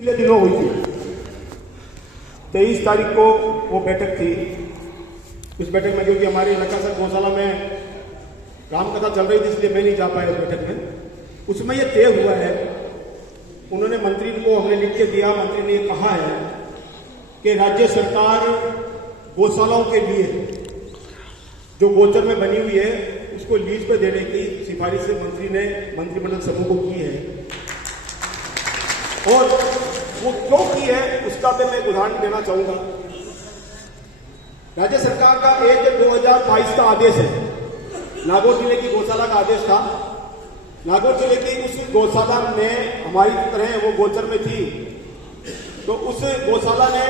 पिछले दिनों हुई थी 23 तारीख को वो बैठक थी। इस बैठक में क्योंकि हमारे लकासर गौशाला में रामकथा चल रही थी इसलिए मैं नहीं जा पाया उस बैठक में। उसमें ये तय हुआ है, उन्होंने मंत्री को हमने लिख के दिया, मंत्री ने ये कहा है कि राज्य सरकार गौशालाओं के लिए जो गोचर में बनी हुई है उसको लीज पर देने की सिफारिश से मंत्री ने मंत्रिमंडल समूह को की है। और वो क्यों की है उसका भी मैं उदाहरण देना चाहूंगा। राज्य सरकार का 1/2022 का आदेश है, नागौर जिले की गौशाला का आदेश था। नागौर जिले की उस गौशाला में हमारी तरह वो गोचर में थी, तो उस गौशाला ने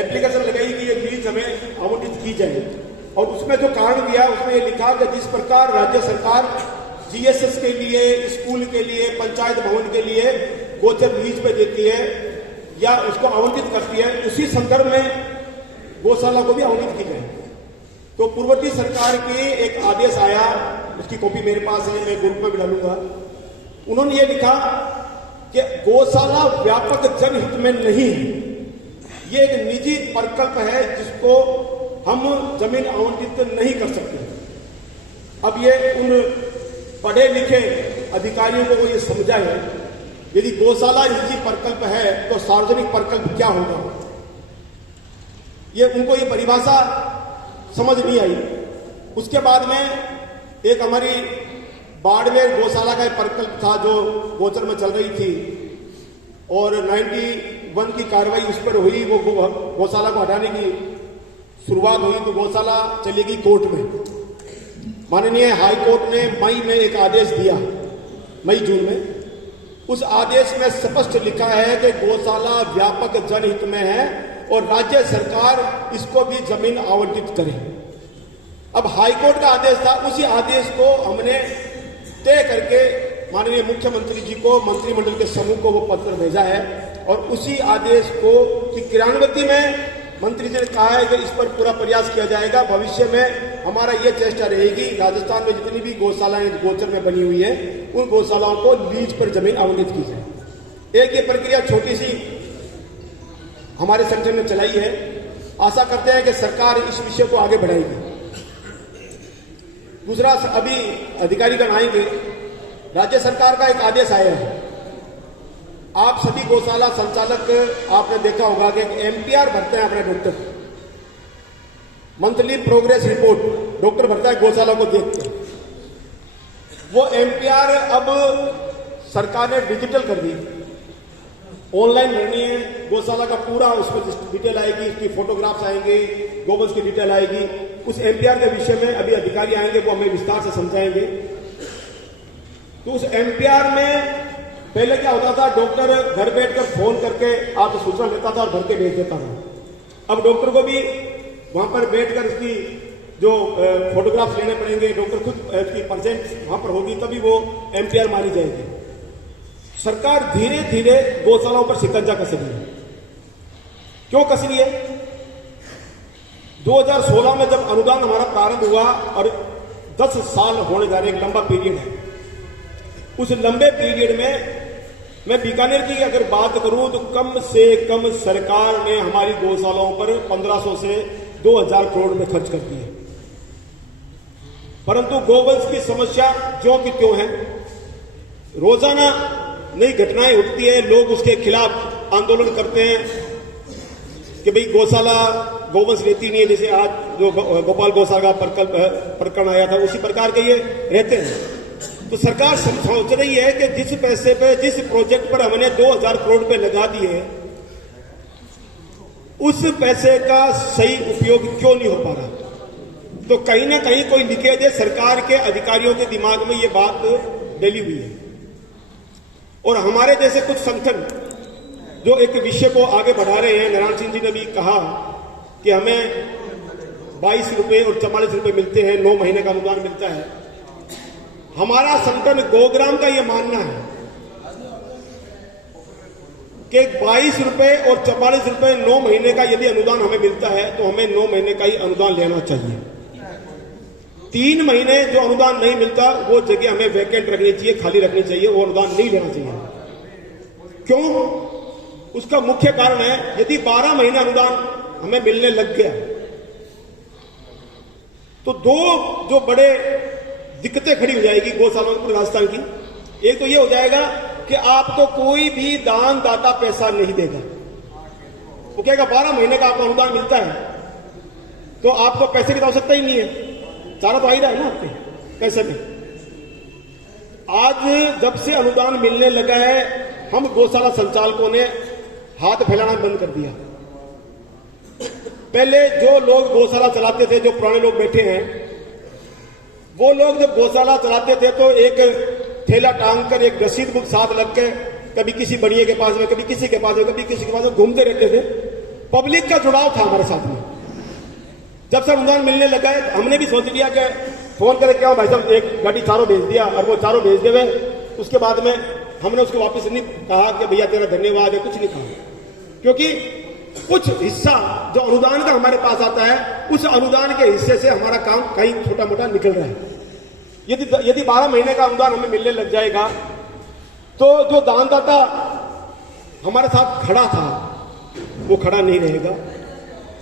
एप्लीकेशन लगाई कि ये लीज हमें आवंटित की जाए। और उसमें जो कारण दिया उसमें ये लिखा कि जिस प्रकार राज्य सरकार जीएसएस के लिए, स्कूल के लिए, पंचायत भवन के लिए गोचर लीज पे देती है या उसको आवंटित करती है, उसी संदर्भ में गौशाला को भी आवंटित की जाए। तो पूर्ववर्ती सरकार की एक आदेश आया, उसकी कॉपी मेरे पास है, मैं ग्रुप में भी डालूंगा। उन्होंने ये लिखा कि गौशाला व्यापक जनहित में नहीं है, ये एक निजी प्रकल्प है जिसको हम जमीन आवंटित नहीं कर सकते। अब ये उन पढ़े लिखे अधिकारियों को ये समझाए, यदि गौशाला निजी प्रकल्प है तो सार्वजनिक प्रकल्प क्या होगा। ये उनको ये परिभाषा समझ नहीं आई। उसके बाद में एक हमारी बाड़मेर गौशाला का एक प्रकल्प था जो गोचर में चल रही थी और 91 की कार्रवाई उस पर हुई, वो गौशाला को हटाने की शुरुआत हुई। तो गौशाला चलेगी कोर्ट में। माननीय हाई कोर्ट ने मई में एक आदेश दिया, मई जून में। उस आदेश में स्पष्ट लिखा है कि गौशाला व्यापक जनहित में है और राज्य सरकार इसको भी जमीन आवंटित करे। अब हाई कोर्ट का आदेश था, उसी आदेश को हमने तय करके माननीय मुख्यमंत्री जी को, मंत्रिमंडल के समूह को वो पत्र भेजा है और उसी आदेश को की क्रियान्विति में मंत्री जी ने कहा है कि इस पर पूरा प्रयास किया जाएगा। भविष्य में हमारा ये चेष्टा रहेगी, राजस्थान में जितनी भी गौशालाएं गोचर में बनी हुई है उन गौशालाओं को लीज पर जमीन आवंटित की जाए। एक ये प्रक्रिया छोटी सी हमारे संगठन ने चलाई है, आशा करते हैं कि सरकार इस विषय को आगे बढ़ाएगी। दूसरा, अभी अधिकारीगण आएंगे, राज्य सरकार का एक आदेश आया है। आप सभी गौशाला संचालक आपने देखा होगा कि एमपीआर भरते हैं अपने doctor, monthly progress report doctor भरता है गौशाला को देखते हैं। वो एमपीआर अब सरकार ने डिजिटल कर दी, ऑनलाइन भरनी है। गौशाला का पूरा उसमें डिटेल आएगी, उसकी फोटोग्राफ्स आएंगे, गोबल्स की डिटेल आएगी। उस एमपीआर के विषय में अभी अधिकारी आएंगे, वो हमें विस्तार से समझाएंगे। तो उस एमपीआर में पहले क्या होता था, डॉक्टर घर बैठकर फोन करके आप सूचना लेता था और भर के भेज देता था। अब डॉक्टर को भी वहां पर बैठकर इसकी जो फोटोग्राफ्स लेने पड़ेंगे, डॉक्टर खुद इसकी प्रेजेंट वहां पर होगी तभी वो एमपीआर मारी जाएगी। सरकार धीरे धीरे गौशालाओं पर शिकंजा कस रही है। क्यों कस रही है? 2016 में जब अनुदान हमारा प्रारंभ हुआ और 10 साल होने जा रहे, एक लंबा पीरियड है। उस लंबे पीरियड में मैं बीकानेर की अगर बात करूं तो कम से कम सरकार ने हमारी गौशालाओं पर 1500 से 2000 करोड़ में खर्च कर दिए, परंतु गोवंश की समस्या ज्यों की त्यों है। रोजाना नई घटनाएं उठती है, लोग उसके खिलाफ आंदोलन करते हैं कि भाई गौशाला गोवंश रहती नहीं है। जैसे आज जो गोपाल गौशाला का प्रकरण आया था, उसी प्रकार के ये रहते हैं। तो सरकार सोच रही है कि जिस पैसे पे, जिस प्रोजेक्ट पर हमने 2000 करोड़ रुपए लगा दिए, उस पैसे का सही उपयोग क्यों नहीं हो पा रहा। तो कहीं ना कहीं कोई लीकेज है, सरकार के अधिकारियों के दिमाग में ये बात डली हुई है। और हमारे जैसे कुछ संगठन जो एक विषय को आगे बढ़ा रहे हैं, नारायण सिंह जी ने भी कहा कि हमें 22 रुपए और 44 रुपए मिलते हैं, 9 महीने का अनुदान मिलता है। हमारा संगठन गोग्राम का यह मानना है कि 22 रुपए और 44 रुपए 9 महीने का यदि अनुदान हमें मिलता है तो हमें 9 महीने का ही अनुदान लेना चाहिए। 3 महीने जो अनुदान नहीं मिलता वो जगह हमें वैकेंट रखनी चाहिए, खाली रखनी चाहिए, वो अनुदान नहीं लेना चाहिए। क्यों? उसका मुख्य कारण है, यदि 12 महीने अनुदान हमें मिलने लग गया तो दो जो बड़े दिक्कतें खड़ी हो जाएगी गौशालाओं की राजस्थान की। एक तो ये हो जाएगा कि आपको कोई भी दान दाता पैसा नहीं देगा। वो कहेगा 12 महीने का आपको अनुदान मिलता है तो आपको पैसे की आवश्यकता ही नहीं है, चारा तो आ ही रहा है ना आपके पैसे में। आज जब से अनुदान मिलने लगा है, हम गौशाला संचालकों ने हाथ फैलाना बंद कर दिया। पहले जो लोग गौशाला चलाते थे, जो पुराने लोग बैठे हैं, वो लोग जब गौशाला चलाते थे तो एक थैला टांग कर, एक रसीद बुक साथ लग के, कभी किसी बढ़िया के पास में, कभी किसी के पास में, कभी किसी के पास में घूमते रहते थे। पब्लिक का जुड़ाव था हमारे साथ में। जब से अनुदान मिलने लगा है, हमने भी सोच लिया कि फोन करके क्या भाई साहब एक गाड़ी चारों भेज दिया, और वो चारों भेज देवे। उसके बाद में हमने उसको वापस नहीं कहा कि भैया तेरा धन्यवाद है, कुछ नहीं कहा, क्योंकि कुछ हिस्सा जो अनुदान का हमारे पास आता है, उस अनुदान के हिस्से से हमारा काम कहीं छोटा मोटा निकल रहा है। यदि 12 महीने का अनुदान हमें मिलने लग जाएगा तो जो दानदाता हमारे साथ खड़ा था वो खड़ा नहीं रहेगा।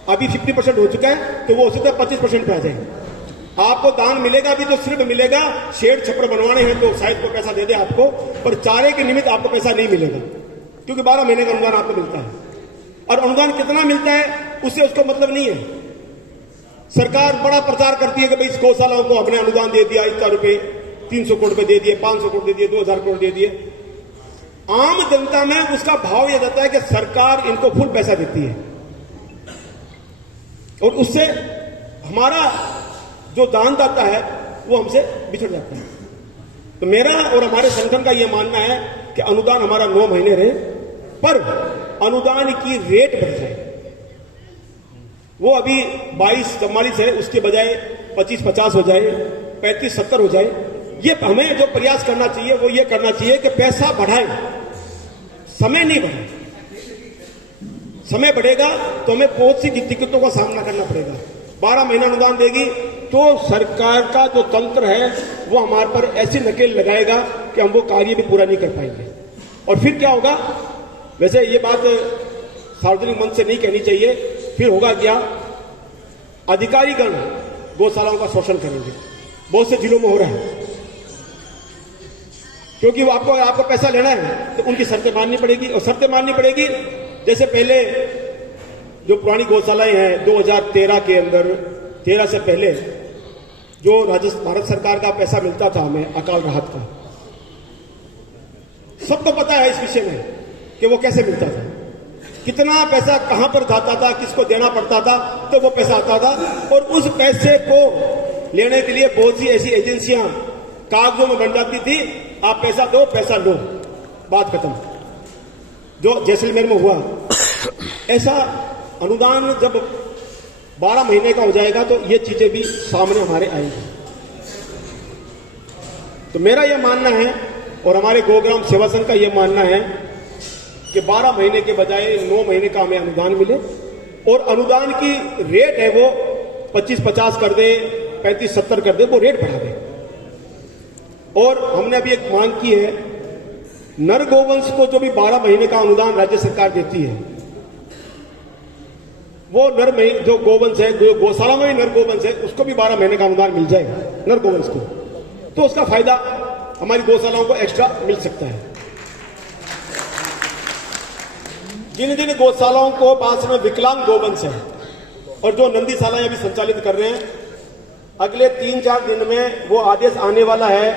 अभी 50% हो चुका है तो वो हो सकता है 25% पे आ जाए। आपको दान मिलेगा भी तो सिर्फ मिलेगा, शेड छप्पर बनवाने हैं तो शायद कोई पैसा दे दे आपको, पर चारे के निमित्त आपको पैसा नहीं मिलेगा, क्योंकि 12 महीने का अनुदान आपको मिलता है। और अनुदान कितना मिलता है उससे उसका मतलब नहीं है। सरकार बड़ा प्रचार करती है कि भाई इस गौशालाओं को हमने अनुदान दे दिया, इतना रुपए 300 करोड़ रुपए दे दिए, 500 करोड़ दे दिए, 2000 करोड़ दे दिए। आम जनता में उसका भाव यह जाता है कि सरकार इनको फुल पैसा देती है और उससे हमारा जो दानदाता है वो हमसे बिछड़ जाता है। तो मेरा और हमारे संगठन का यह मानना है कि अनुदान हमारा 9 महीने रहे, पर अनुदान की रेट बढ़ जाए। वो अभी 22-44 है, उसके बजाय 25-50 हो जाए, 35-70 हो जाए। ये हमें जो प्रयास करना चाहिए वो ये करना चाहिए कि पैसा बढ़ाए, समय नहीं बढ़ाए। समय बढ़ेगा तो हमें बहुत सी दिक्कतों का सामना करना पड़ेगा। 12 महीना अनुदान देगी तो सरकार का जो तंत्र है वो हमारे पर ऐसी नकेल लगाएगा कि हम वो कार्य भी पूरा नहीं कर पाएंगे। और फिर क्या होगा, वैसे ये बात सार्वजनिक मंच से नहीं कहनी चाहिए, फिर होगा क्या, अधिकारीगण गौशालाओं का शोषण करेंगे। बहुत से जिलों में हो रहा है, क्योंकि वो आपको पैसा लेना है तो उनकी शर्तें माननी पड़ेगी। और शर्तें माननी पड़ेगी जैसे पहले जो पुरानी गौशालाएं हैं 2013 के अंदर, 13 से पहले जो भारत सरकार का पैसा मिलता था हमें अकाल राहत का, सबको पता है इस विषय में कि वो कैसे मिलता था, कितना पैसा कहां पर जाता था, किसको देना पड़ता था, तो वो पैसा आता था। और उस पैसे को लेने के लिए बहुत सी ऐसी एजेंसियां कागजों में बन जाती थी, आप पैसा दो पैसा लो, बात खत्म। जो जैसलमेर में हुआ, ऐसा अनुदान जब 12 महीने का हो जाएगा तो ये चीजें भी सामने हमारे आएंगी। तो मेरा यह मानना है और हमारे गोग्राम सेवा संघ का यह मानना है कि 12 महीने के बजाय 9 महीने का हमें अनुदान मिले, और अनुदान की रेट है वो 25-50 कर दे, 35-70 कर दे, वो रेट बढ़ा दे। और हमने अभी एक मांग की है, नर गोवंश को जो भी 12 महीने का अनुदान राज्य सरकार देती है, वो जो गोवंश है, जो गौशाला में नर गोवंश है, उसको भी 12 महीने का अनुदान मिल जाएगा नर गोवंश को, तो उसका फायदा हमारी गौशालाओं को एक्स्ट्रा मिल सकता है। जिन गौशालाओं को पास में विकलांग गोवंश है और जो नंदीशालाएं अभी संचालित कर रहे हैं, अगले 3-4 दिन में वो आदेश आने वाला है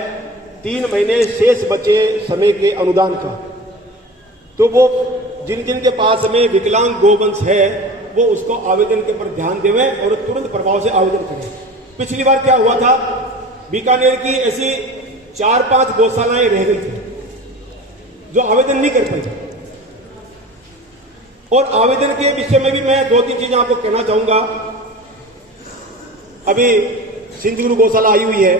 3 महीने शेष बचे समय के अनुदान का। तो वो जिन के पास में विकलांग गोवंश है वो उसको आवेदन के ऊपर ध्यान देवें और तुरंत प्रभाव से आवेदन करें। पिछली बार क्या हुआ था, बीकानेर की ऐसी 4-5 गौशालाएं रह गई थी जो आवेदन नहीं कर पाई। और आवेदन के विषय में भी मैं 2-3 चीजें आपको कहना चाहूंगा। अभी सिंधुगुरु गौशाला आई हुई है,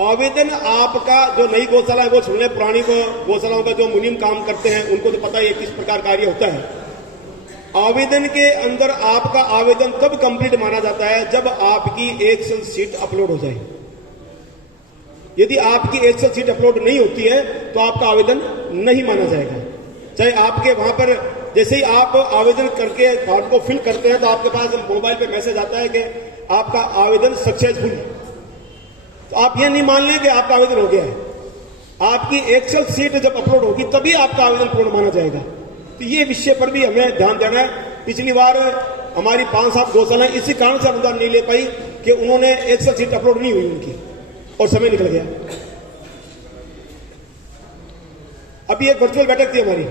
आवेदन आपका जो नई गौशाला है वो सुन ले, पुरानी गौशालाओं का जो मुनीम काम करते हैं उनको तो पता ही है किस प्रकार कार्य होता है। आवेदन के अंदर आपका आवेदन तब कंप्लीट माना जाता है जब आपकी एक्सेल शीट अपलोड हो जाए। यदि आपकी एक्सेल सीट अपलोड नहीं होती है तो आपका आवेदन नहीं माना जाएगा। चाहे आपके वहां पर जैसे ही आप आवेदन करके फॉर्म को फिल करते हैं तो आपके पास मोबाइल पे मैसेज आता है कि आपका आवेदन सक्सेसफुल है, तो आप ये नहीं मान लें कि आपका आवेदन हो गया है। आपकी एक्सेल सीट जब अपलोड होगी तभी आपका आवेदन पूर्ण माना जाएगा। तो ये विषय पर भी हमें ध्यान देना है। पिछली बार हमारी 5-7 गौशालाएं इसी कारण से अनुदान नहीं ले पाई कि उन्होंने एक्सेल सीट अपलोड नहीं हुई उनकी और समय निकल गया। अभी एक वर्चुअल बैठक थी हमारी,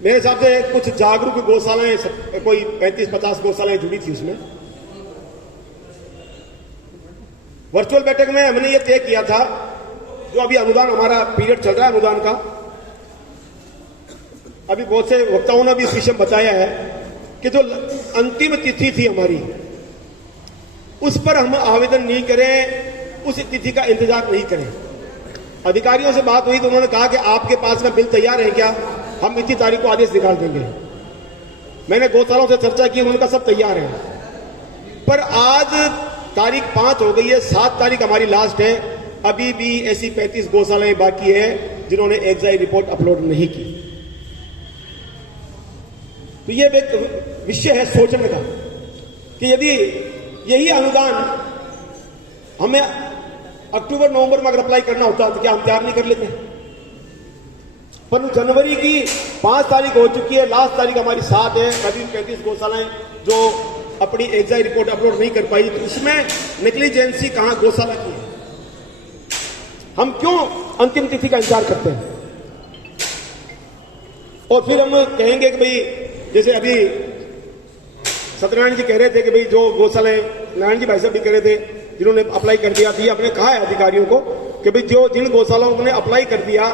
मेरे हिसाब से कुछ जागरूक गौशालाएं, कोई 35-50 गौशालाएं जुड़ी थी उसमें। वर्चुअल बैठक में हमने ये तय किया था, जो अभी अनुदान हमारा पीरियड चल रहा है अनुदान का, अभी बहुत से वक्ताओं ने भी इस विषय में बताया है कि जो अंतिम तिथि थी हमारी उस पर हम आवेदन नहीं करें, उस तिथि का इंतजार नहीं करें। अधिकारियों से बात हुई तो उन्होंने कहा कि आपके पास में बिल तैयार है क्या, हम इतनी तारीख को आदेश निकाल देंगे। मैंने गौशालाओं से चर्चा की, उनका सब तैयार है, पर आज तारीख 5 हो गई है, 7 तारीख हमारी लास्ट है। अभी भी ऐसी 35 गौशालाएं बाकी है जिन्होंने एक्साइज रिपोर्ट अपलोड नहीं की। तो ये एक विषय है सोचने का कि यदि यही अनुदान हमें अक्टूबर नवंबर में अगर अप्लाई करना होता तो क्या हम तैयार नहीं कर लेते? पर जनवरी की 5 तारीख हो चुकी है, लास्ट तारीख हमारी 7 है। अभी 35 गौशालाएं जो अपनी एक्साइज रिपोर्ट अपलोड नहीं कर पाई, तो उसमें नेग्लिजेंसी कहां गौशाला की है? हम क्यों अंतिम तिथि का इंतजार करते हैं? और फिर हम कहेंगे कि भाई, जैसे अभी सत्यनारायण जी कह रहे थे कि भाई जो गौशालाएं, नारायण जी भाई साहब भी कह रहे थे जिन्होंने अप्लाई कर दिया थी, हमने कहा है अधिकारियों को कि भाई जो जिन गौशालाओं ने अप्लाई कर दिया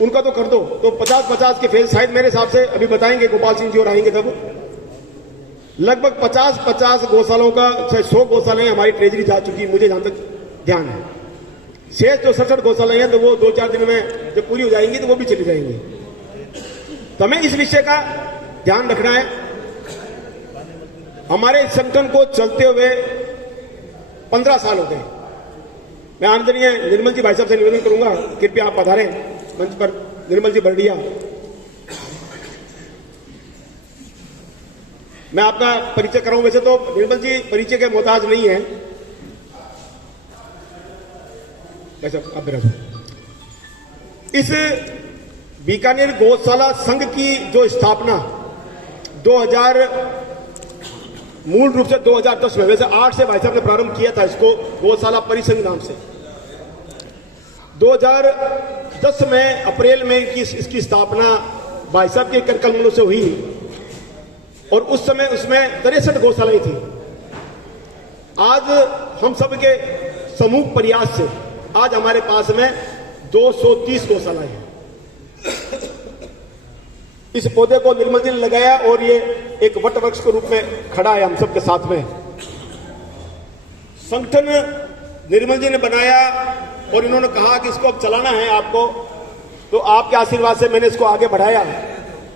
उनका तो कर दो। तो 50-50 के फेज शायद मेरे हिसाब से अभी बताएंगे गोपाल सिंह जी और आएंगे तब, लगभग 50-50 गौशालाओं का 100 गौशालाएं हमारी ट्रेजरी जा चुकी, मुझे जहां तक ध्यान है। शेष जो 67 गौशालाएं हैं तो वो 2-4 दिन में जब पूरी हो जाएंगी तो वो भी चली जाएंगी। तो हमें इस विषय का ध्यान रखना है। हमारे संगठन को चलते हुए 15 साल हो गए। मैं आदरणीय निर्मल जी भाई साहब से निवेदन करूंगा, कृपया आप पधारें मंच पर। निर्मल जी बरडिया, मैं आपका परिचय कराऊं। वैसे तो निर्मल जी परिचय के मोहताज नहीं है। आप इस बीकानेर गौशाला संघ की जो स्थापना 2000 मूल रूप से 2010 में, वैसे 8 से भाई साहब ने प्रारंभ किया था इसको गौशाला परिसंघ नाम से। 2010 में अप्रैल में इसकी स्थापना भाई साहब के कर कलमों से हुई और उस समय उसमें 63 गौशालाएं थी। आज हम सब के समूह प्रयास से आज हमारे पास में 230 गौशालाएं हैं। इस पौधे को निर्मल जी ने लगाया और ये एक वट वृक्ष के रूप में खड़ा है हम सबके साथ में। संगठन निर्मल जी ने बनाया और इन्होंने कहा कि इसको अब चलाना है आपको, तो आपके आशीर्वाद से मैंने इसको आगे बढ़ाया।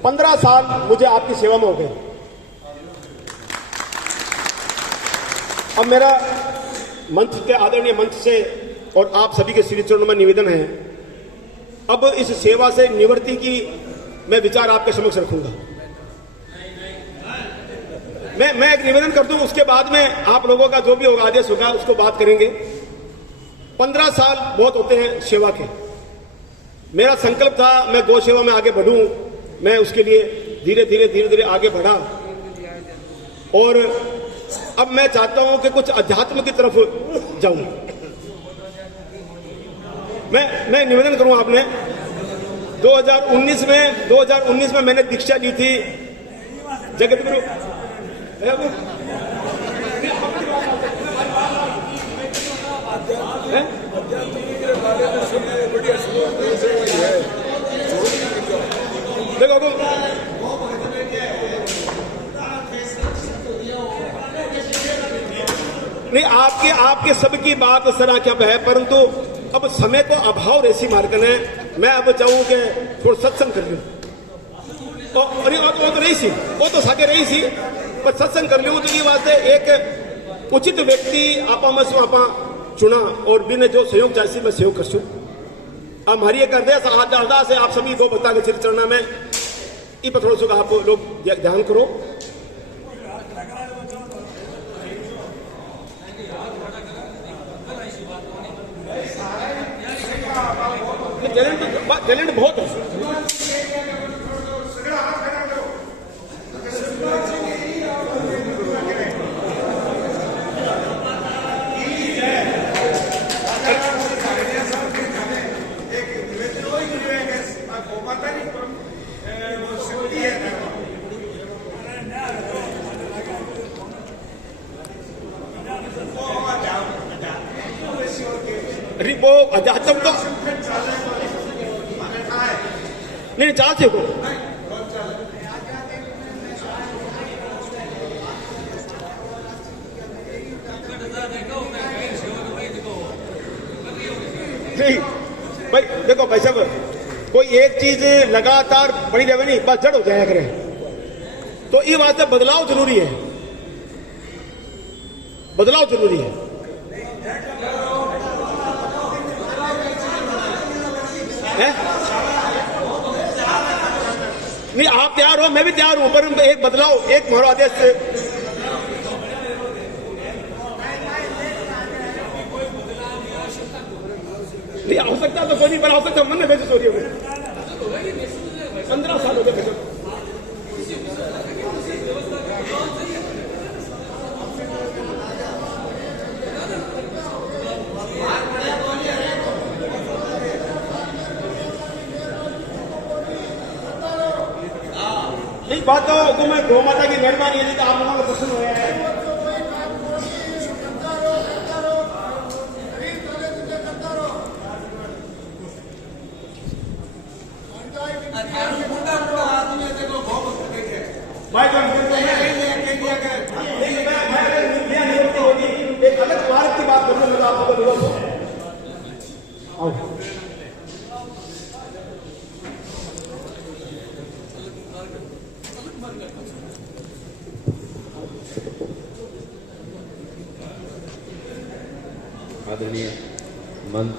15 साल मुझे आपकी सेवा में हो गए। अब मेरा मंच के आदरणीय मंच से और आप सभी के श्री चरणों में निवेदन है, अब इस सेवा से निवृत्ति की मैं विचार आपके समक्ष रखूंगा। मैं एक निवेदन कर दूं, उसके बाद में आप लोगों का जो भी होगा आदेश होगा उसको बात करेंगे। 15 साल बहुत होते हैं सेवा के। मेरा संकल्प था मैं गौ सेवा में आगे बढ़ूं, मैं उसके लिए धीरे धीरे आगे बढ़ा और अब मैं चाहता हूं कि कुछ अध्यात्म की तरफ जाऊं। मैं निवेदन करूं आपने 2019 में मैंने दीक्षा ली थी जगत गुरु देखो नहीं, आपके सबकी बात सराहनीय है, परंतु अब समय को अभाव रेसी मार्गन है। मैं अब चाहूं कि थोड़ा सत्संग कर लूं। तो अरे वो तो रही सी, वो तो सागे रही सी, पर सत्संग कर लूं तो ये वास्ते एक उचित व्यक्ति आपा में शू आपा चुना और बिन जो सहयोग चाहिए मैं सहयोग करशू। हमारी एक अरदास अरदास है आप सभी दो भक्ता के श्री चरणा में इ पर थोड़ा सा आप लोग ध्यान करो। टैलेंट बहुत है। अरे वो अजातम तो नहीं चाहते हो नहीं भाई देखो भाई साहब कोई एक चीज लगातार बड़ी रहे नहीं बस जड़ हो जाया करे तो ये वास्ते बदलाव जरूरी है। बदलाव जरूरी है। नहीं आप तैयार हो मैं भी तैयार हूं पर एक बदलाव एक मोहर आदेश से नहीं आवश्यकता तो कोई नहीं पर आवश्यकता मन में बेसिस हो रही है। 15 साल हो गए बेटा बात तो मैं गौ माता की मेहरबानी है तो आप लोगों को प्रसन्न हुए हैं। एक अलग भारत की बात करने लगा आप लोगों को आदरणीय मंच